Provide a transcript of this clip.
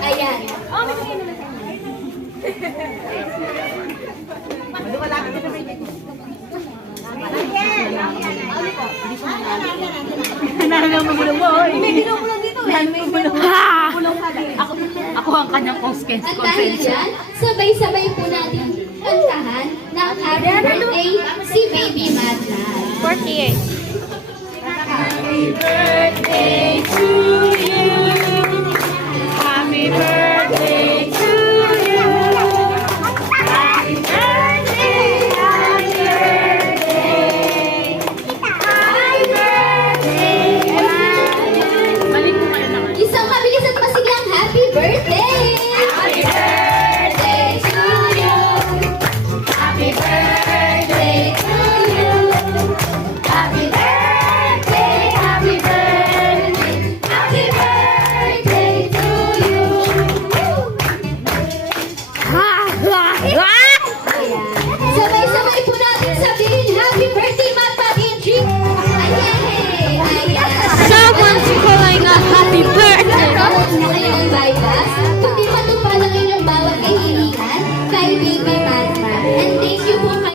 Ayan. Nanalang mo mo. May binubulong dito eh. May binubulong ka din. Ako ang kanyang conscience. At dahil dyan, sabay-sabay po natin kantahan ng happy birthday si Baby Madla. 48. Happy birthday to